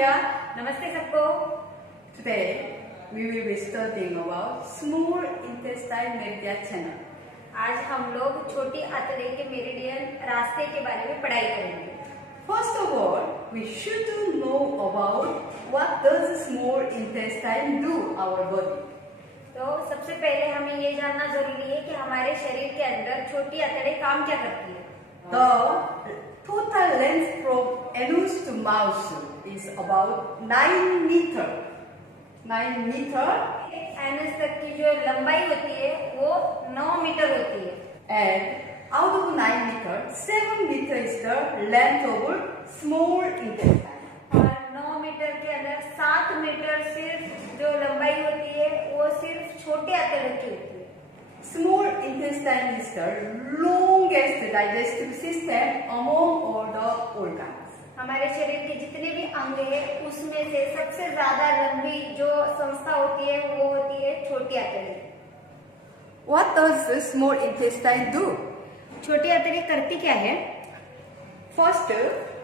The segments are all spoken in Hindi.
Nitya. नमस्ते सबको। Today we will be studying about small intestine meridian channel. आज हम लोग छोटी आंतड़े के मेरिडियन रास्ते के बारे में पढ़ाई करेंगे। First of all, we should know about what does small intestine do our body. तो सबसे पहले हमें ये जानना जरूरी है कि हमारे शरीर के अंदर छोटी आंतड़े काम क्या करती है। The total length from anus to mouth is about 9 meter. 9 meter. Anus तक की जो लंबाई होती है वो 9 मीटर होती है। And out of 9 meter, 7 meter is the length of small intestine. और 9 मीटर के अंदर 7 मीटर सिर्फ जो लंबाई होती है वो सिर्फ छोटे आंतड़े की होती है। Small intestine is the longest digestive system among all the organs. हमारे शरीर के जितने भी अंग हैं उसमें से सबसे ज्यादा लंबी जो संस्था होती है वो होती है छोटी आंतड़े। What does the small intestine do? छोटी आंतड़े करती क्या है? First,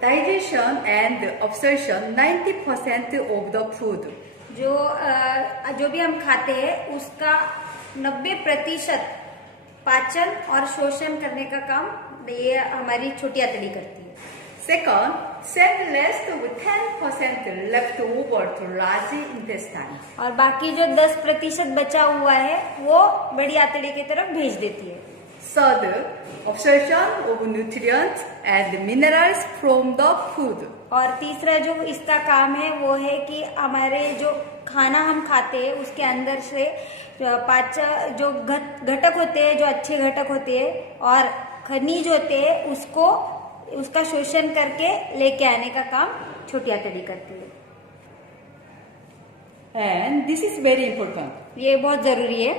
digestion and absorption 90% of the food. जो भी हम खाते हैं उसका 90% पाचन और शोषण करने का काम ये हमारी छोटी आंतड़ी करती है। Second, send less of 10% left over to large intestine. और बाकी जो 10% बचा हुआ है वो बड़ी आंतड़ी की तरफ भेज देती है। Third, absorption of nutrients and minerals from the food. और तीसरा जो इसका काम है वो है कि हमारे जो खाना हम खाते हैं उसके अंदर से जो घटक होते हैं, जो अच्छे घटक होते हैं और खनिज होते हैं उसका शोषण करके लेके आने का काम छोटी आंतड़ी करती है। And this is very important. ये बहुत जरूरी है।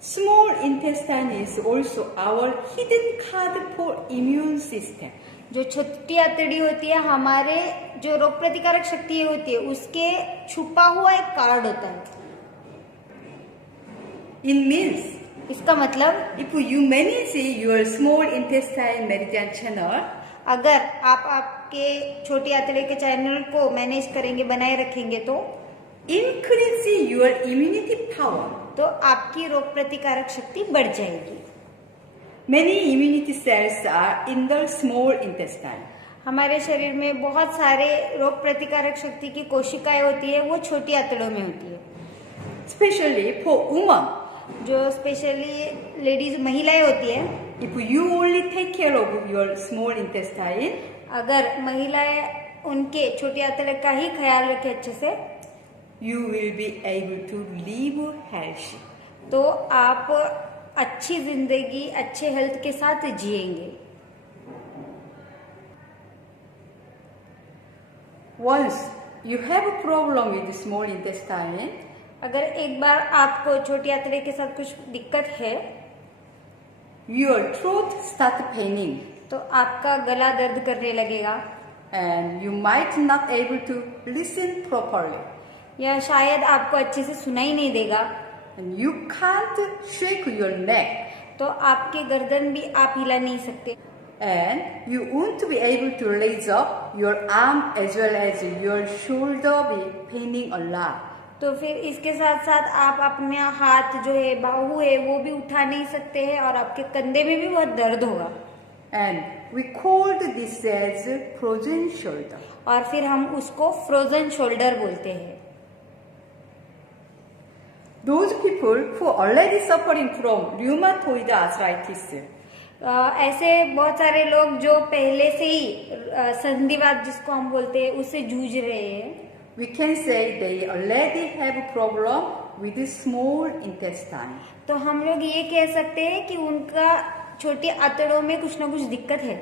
Small intestine is also our hidden card for immune system. जो छोटी आंतड़ी होती है हमारे जो रोग प्रतिकारक शक्ति होती है उसके छुपा हुआ एक कार्ड होता है। It means इसका मतलब if you manage your small intestine meridian channel, अगर आप आपके छोटी आंतड़े के चैनल को मैनेज करेंगे, बनाए रखेंगे तो increase your immunity power. तो आपकी रोग प्रतिकारक शक्ति बढ़ जाएगी। Many immunity cells are in the small intestine. हमारे शरीर में बहुत सारे रोग प्रतिकारक शक्ति की कोशिकाएं होती है, वो छोटी आंतड़ों में होती है। Especially for women. जो स्पेशली लेडीज महिलाएं होती है, If you only take care of your small intestine, अगर महिलाएं उनके छोटी आंतड़े का ही ख्याल रखे अच्छे से, you will be able to live healthy. तो आप अच्छी जिंदगी अच्छे हेल्थ के साथ जिएंगे। Once you have a problem with the small intestine, अगर एक बार आपको छोटी आंतड़े के साथ कुछ दिक्कत है, your throat start paining, तो आपका गला दर्द करने लगेगा and you might not able to listen properly, या शायद आपको अच्छे से सुनाई नहीं देगा, and you can't shake your neck, तो आपके गर्दन भी आप हिला नहीं सकते, and you won't be able to raise up your arm as well as your shoulder be paining a lot. तो फिर इसके साथ साथ आप अपने हाथ जो है, बाहु है, वो भी उठा नहीं सकते हैं और आपके कंधे में भी बहुत दर्द होगा। And we called this as frozen shoulder. और फिर हम उसको फ्रोजन शोल्डर बोलते हैं। Those people who are already suffering from rheumatoid arthritis, ऐसे बहुत सारे लोग जो पहले से ही संधिवात जिसको हम बोलते हैं उससे जूझ रहे हैं, we can say they already have a problem with the small intestine. तो हम लोग ये कह सकते हैं कि उनका छोटी आंतड़ों में कुछ ना कुछ दिक्कत है।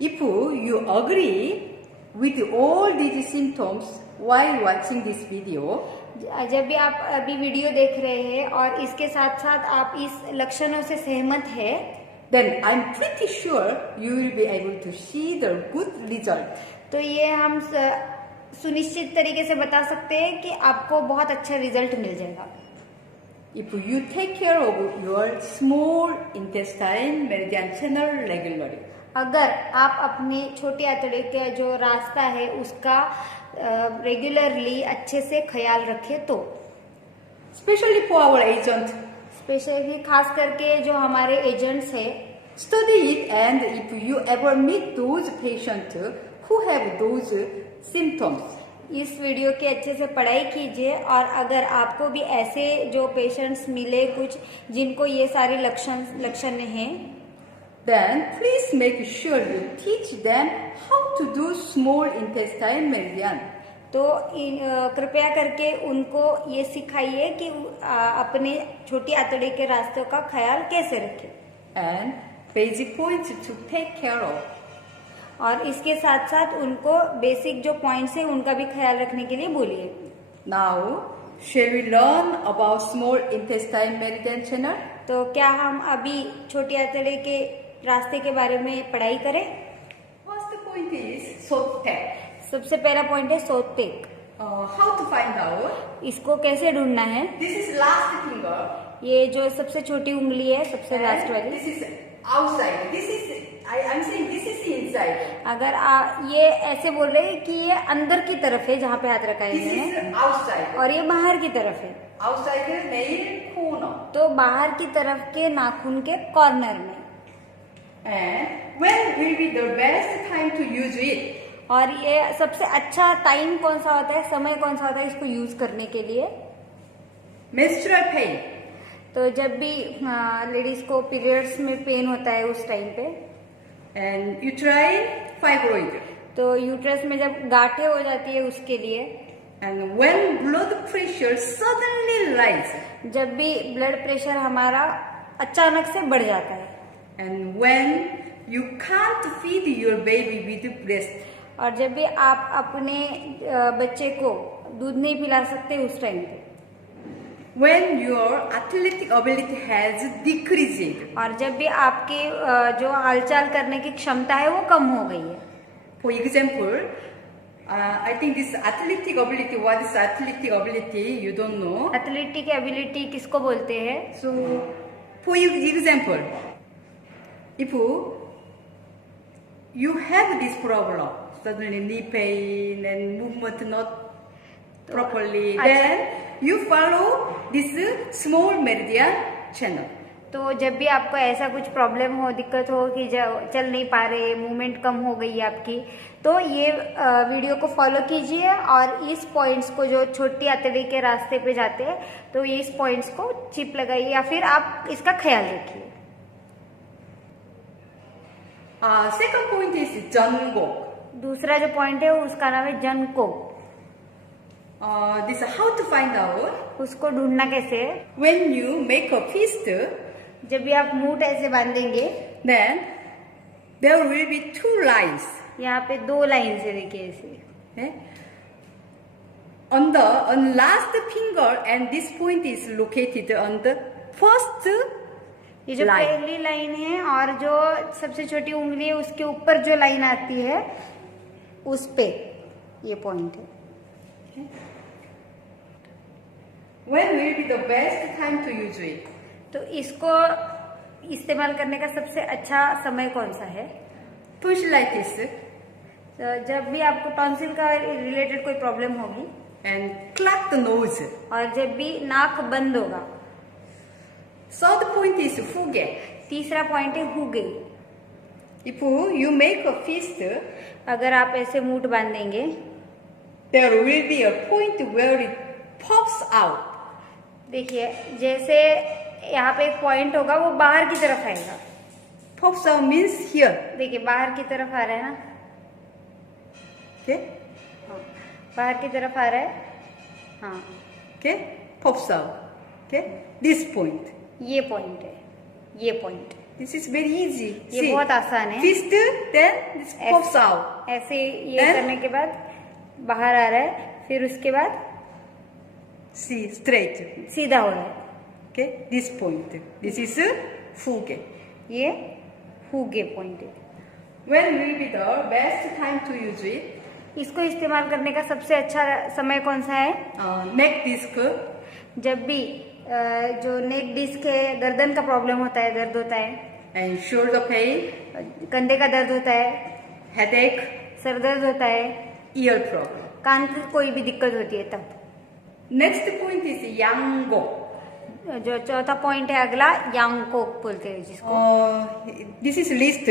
If you agree with all these symptoms while watching this video, जब भी आप अभी वीडियो देख रहे हैं और इसके साथ साथ आप इस लक्षणों से सहमत है, then I'm pretty sure you will be able to see the good result. तो ये हम सुनिश्चित तरीके से बता सकते हैं कि आपको बहुत अच्छा रिजल्ट मिल जाएगा। If you take care of your small intestine meridian channel regularly, अगर आप अपने छोटे आंतड़े का जो रास्ता है उसका रेगुलरली अच्छे से ख्याल रखें तो Especially for our agent, specially खास करके जो हमारे एजेंट्स हैं, study it, and if you ever meet those patients who have those symptoms, इस वीडियो की अच्छे से पढ़ाई कीजिए। और अगर आपको भी ऐसे जो पेशेंट्स मिले कुछ जिनको ये सारे लक्षण हैं, then please make sure you teach them how to do small intestine meridian. तो कृपया करके उनको ये सिखाइए कि अपने छोटी आंतड़े के रास्तों का ख्याल कैसे रखें, And basic points to take care of. और इसके साथ साथ उनको बेसिक जो पॉइंट्स है उनका भी ख्याल रखने के लिए बोलिए। Now, shall we learn about small intestine meridian channel? तो क्या हम अभी छोटी आंतड़े के रास्ते के बारे में पढ़ाई करें? First point is Sotek. सबसे पहला पॉइंट है सोतेक। How to find out? इसको कैसे ढूंढना है? This is last finger. ये जो सबसे छोटी उंगली है, सबसे लास्ट And वाली, this is outside. This is I'm saying this is inside. अगर ये ऐसे बोल रहे हैं कि ये अंदर की तरफ है जहाँ पे हाथ रखा है This इन्होंने, is outside. और ये बाहर की तरफ है, Outside the nail corner. तो बाहर की तरफ के नाखून के कॉर्नर में। And when will be the best time to use it? और ये सबसे अच्छा टाइम कौन सा होता है, समय कौन सा होता है इसको यूज करने के लिए? Menstrual pain. तो जब भी लेडीज को पीरियड्स में पेन होता है उस टाइम पे, And uterine fibroid. तो यूट्रस में जब गांठें हो जाती है उसके लिए, And when blood pressure suddenly rise. जब भी ब्लड प्रेशर हमारा अचानक से बढ़ जाता है, And when you can't feed your baby with breast. और जब भी आप अपने बच्चे को दूध नहीं पिला सकते उस टाइम पे, When your athletic ability has decreased. और जब भी आपके जो हालचाल करने की क्षमता है वो कम हो गई है। For example, I think this athletic ability, what is athletic ability, you don't know. Athletic ability किसको बोलते हैं? So, for example, if you have this problem, suddenly knee pain and movement not properly, then you follow this small meridian channel. तो जब भी आपको ऐसा कुछ प्रॉब्लम हो, दिक्कत हो कि चल नहीं पा रहे, मूवमेंट कम हो गई है आपकी, तो ये वीडियो को फॉलो कीजिए और इस पॉइंट्स को जो छोटी आंतड़ी के रास्ते पे जाते हैं तो ये इस पॉइंट्स को चिप लगाइए या फिर आप इसका ख्याल रखिए। Second point is Jangok. दूसरा जो पॉइंट है उसका नाम है जनको। This how to find out. उसको ढूंढना कैसे है? When you make a fist, जब भी आप मूठ ऐसे बांधेंगे, then there will be two lines. यहाँ पे दो लाइन से देखिए ऐसे, Okay? On last finger, and this point is located on the first ये जो line. पहली लाइन है और जो सबसे छोटी उंगली है उसके ऊपर जो लाइन आती है उस पे ये पॉइंट है। When will be the best time to use it? तो इसको इस्तेमाल करने का सबसे अच्छा समय कौन सा है? Tonsillitis तो जब भी आपको टॉन्सिल का रिलेटेड कोई प्रॉब्लम होगी and clogged nose. और जब भी नाक बंद होगा। Third point is fuge. तीसरा पॉइंट है हुगे। If you make a fist, अगर आप ऐसे मूठ बांधेंगे, there will be a point where it pops out. देखिए जैसे यहाँ पे एक पॉइंट होगा वो बाहर की तरफ आएगा। Pops out means here. देखिए बाहर की तरफ आ रहा है ना, Okay? हाँ, बाहर की तरफ आ रहा है, हाँ Okay? Pops out. Okay? This point. ये पॉइंट है, ये point. This is very easy. ये See, बहुत आसान है। fist, then this pops out. ऐसे ये And? करने के बाद बाहर आ रहा है, फिर उसके बाद See, straight. सीधा हो रहा है। Okay? This point. This is fuge. ये हुगे पॉइंट है। When will be the best time to use it? इसको इस्तेमाल करने का सबसे अच्छा समय कौन सा है? Neck disc. जब भी जो नेक डिस्क है, गर्दन का प्रॉब्लम होता है, दर्द होता है, and shoulder pain, कंधे का दर्द होता है, headache, सर दर्द होता है, ear problem. कान की कोई भी दिक्कत होती है तब. Next point is Yango. जो चौथा पॉइंट है अगला, यांगको बोलते हैं जिसको. This is wrist.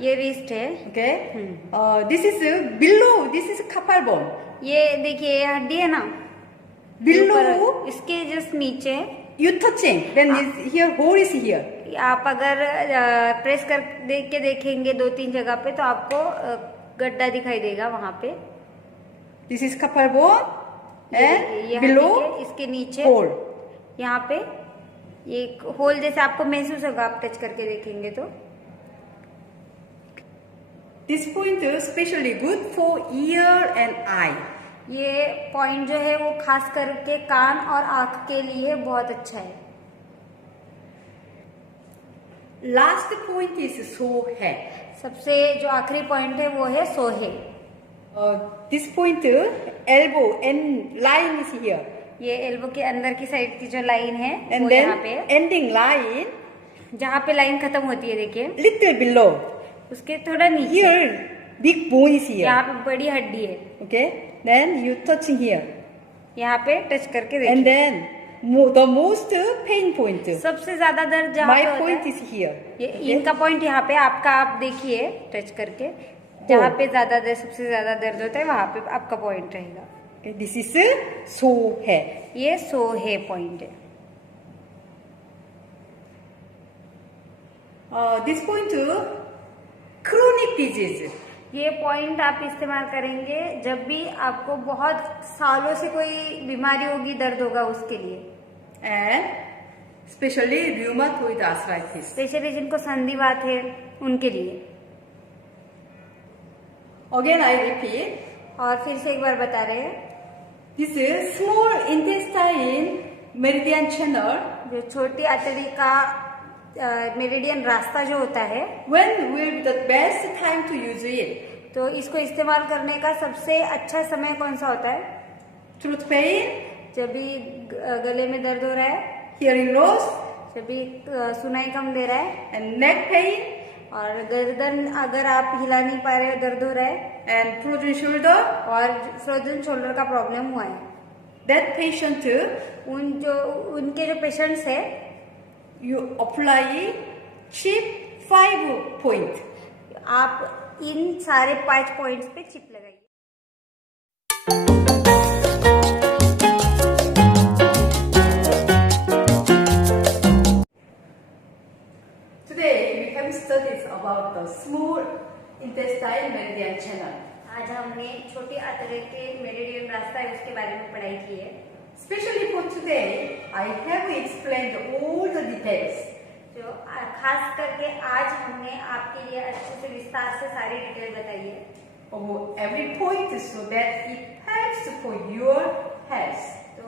ये रिस्ट है. Okay. This is below. This is carpal bone. ये देखिए ये हड्डी है ना, Below. ऊपर, इसके जस्ट नीचे. You touching. Then is here. Hole is here. आप अगर प्रेस कर देख के देखेंगे 2-3 जगह पे तो आपको गड्ढा दिखाई देगा वहां पे. This is carpal bone. And ये below हड्डी के इसके नीचे hole. यहाँ पे ये होल जैसे आपको महसूस होगा, आप टच करके देखेंगे तो. This point is especially good for ear and eye. ये पॉइंट जो है वो खास करके कान और आंख के लिए बहुत अच्छा है. Last point is sohe. सबसे जो आखिरी पॉइंट है वो है सोहे. This point elbow and line is here. ये एल्बो के अंदर की साइड की जो लाइन है And वो then यहाँ पे, ending line जहाँ पे लाइन खत्म होती है देखिए, little below. उसके थोड़ा नीचे Here big bone is here. यहाँ पे बड़ी हड्डी है. Okay. Then you touching here. यहाँ पे टच करके And देखिए. then the most pain point. सबसे ज्यादा दर्द जहाँ My पे होता point है, is here. ये इनका पॉइंट यहाँ पे, आपका आप देखिए टच करके, जहाँ पे ज्यादा दर्द, सबसे ज्यादा दर्द होता है वहां पे आपका पॉइंट रहेगा. Okay, this is sohe. ये सोहे पॉइंट है. This point chronic disease. ये पॉइंट आप इस्तेमाल करेंगे जब भी आपको बहुत सालों से कोई बीमारी होगी, दर्द होगा उसके लिए. And especially rheumatoid arthritis. Specially जिनको संधिवात है उनके लिए. Again I repeat. और फिर से एक बार बता रहे हैं, This is small intestine meridian channel. जो छोटी आंतड़ी का मेरिडियन रास्ता जो होता है, When will be the best time to use it? तो इसको इस्तेमाल करने का सबसे अच्छा समय कौन सा होता है? Throat pain, जब भी गले में दर्द हो रहा है, hearing loss, जब भी सुनाई कम दे रहा है, and neck pain, और गर्दन अगर आप हिला नहीं पा रहे हो, दर्द हो रहा है, and frozen shoulder. और फ्रोजन शोल्डर का प्रॉब्लम हुआ है. That patient, उनके जो पेशेंट्स है, you apply chip 5 point. आप इन सारे 5 पॉइंट्स पे चिप लगाइए. Today we have studied about the small intestine meridian channel. आज हमने छोटी आंतड़ी के मेरिडियन रास्ता है उसके बारे में पढ़ाई की है. Especially for today, I have explained all the details. जो खास करके आज हमने आपके लिए अच्छे से विस्तार से सारी डिटेल बताई है. Of every point so that it helps for your health. तो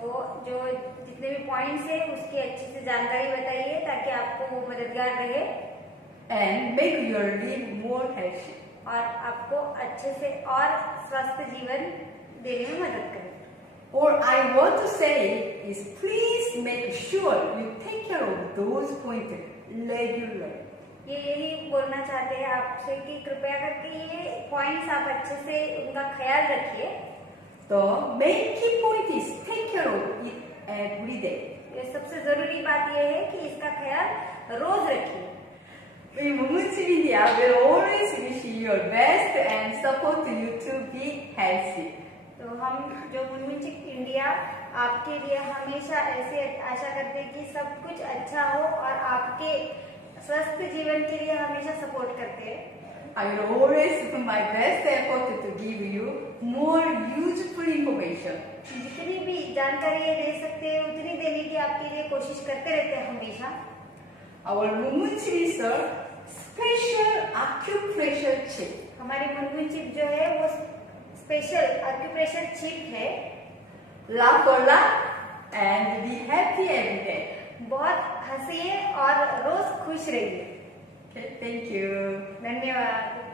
जो जितने भी पॉइंट्स है उसकी अच्छे से जानकारी बताइए ताकि आपको वो मददगार रहे And make your life more healthy. और आपको अच्छे से और स्वस्थ जीवन देने में मदद करे. All I want to say is please make sure you take care of those points regularly. यही बोलना चाहते हैं आपसे कि कृपया करके ये पॉइंट्स आप अच्छे से उनका ख्याल रखिए. The main key point is take care of it every day. ये सबसे जरूरी बात यह है कि इसका ख्याल रोज रखिए. We Mumuchi India will always wish you your best and support you to be healthy. तो हम जो मुनमुनचिक इंडिया आपके लिए हमेशा ऐसे आशा करते हैं कि सब कुछ अच्छा हो और आपके स्वस्थ जीवन के लिए हमेशा सपोर्ट करते हैं. I will always do my best effort to give you more useful information. जितनी भी जानकारी ये दे सकते हैं उतनी देने की आपके लिए कोशिश करते रहते हैं हमेशा. Our Mumuchi sir special acupressure chip. हमारी मुनमुनचिक जो है वो स्पेशल एक्यूप्रेशर चिप है. Laugh a lot and be happy every day. बहुत हंसिए और रोज खुश रहिए. Okay, thank you. धन्यवाद.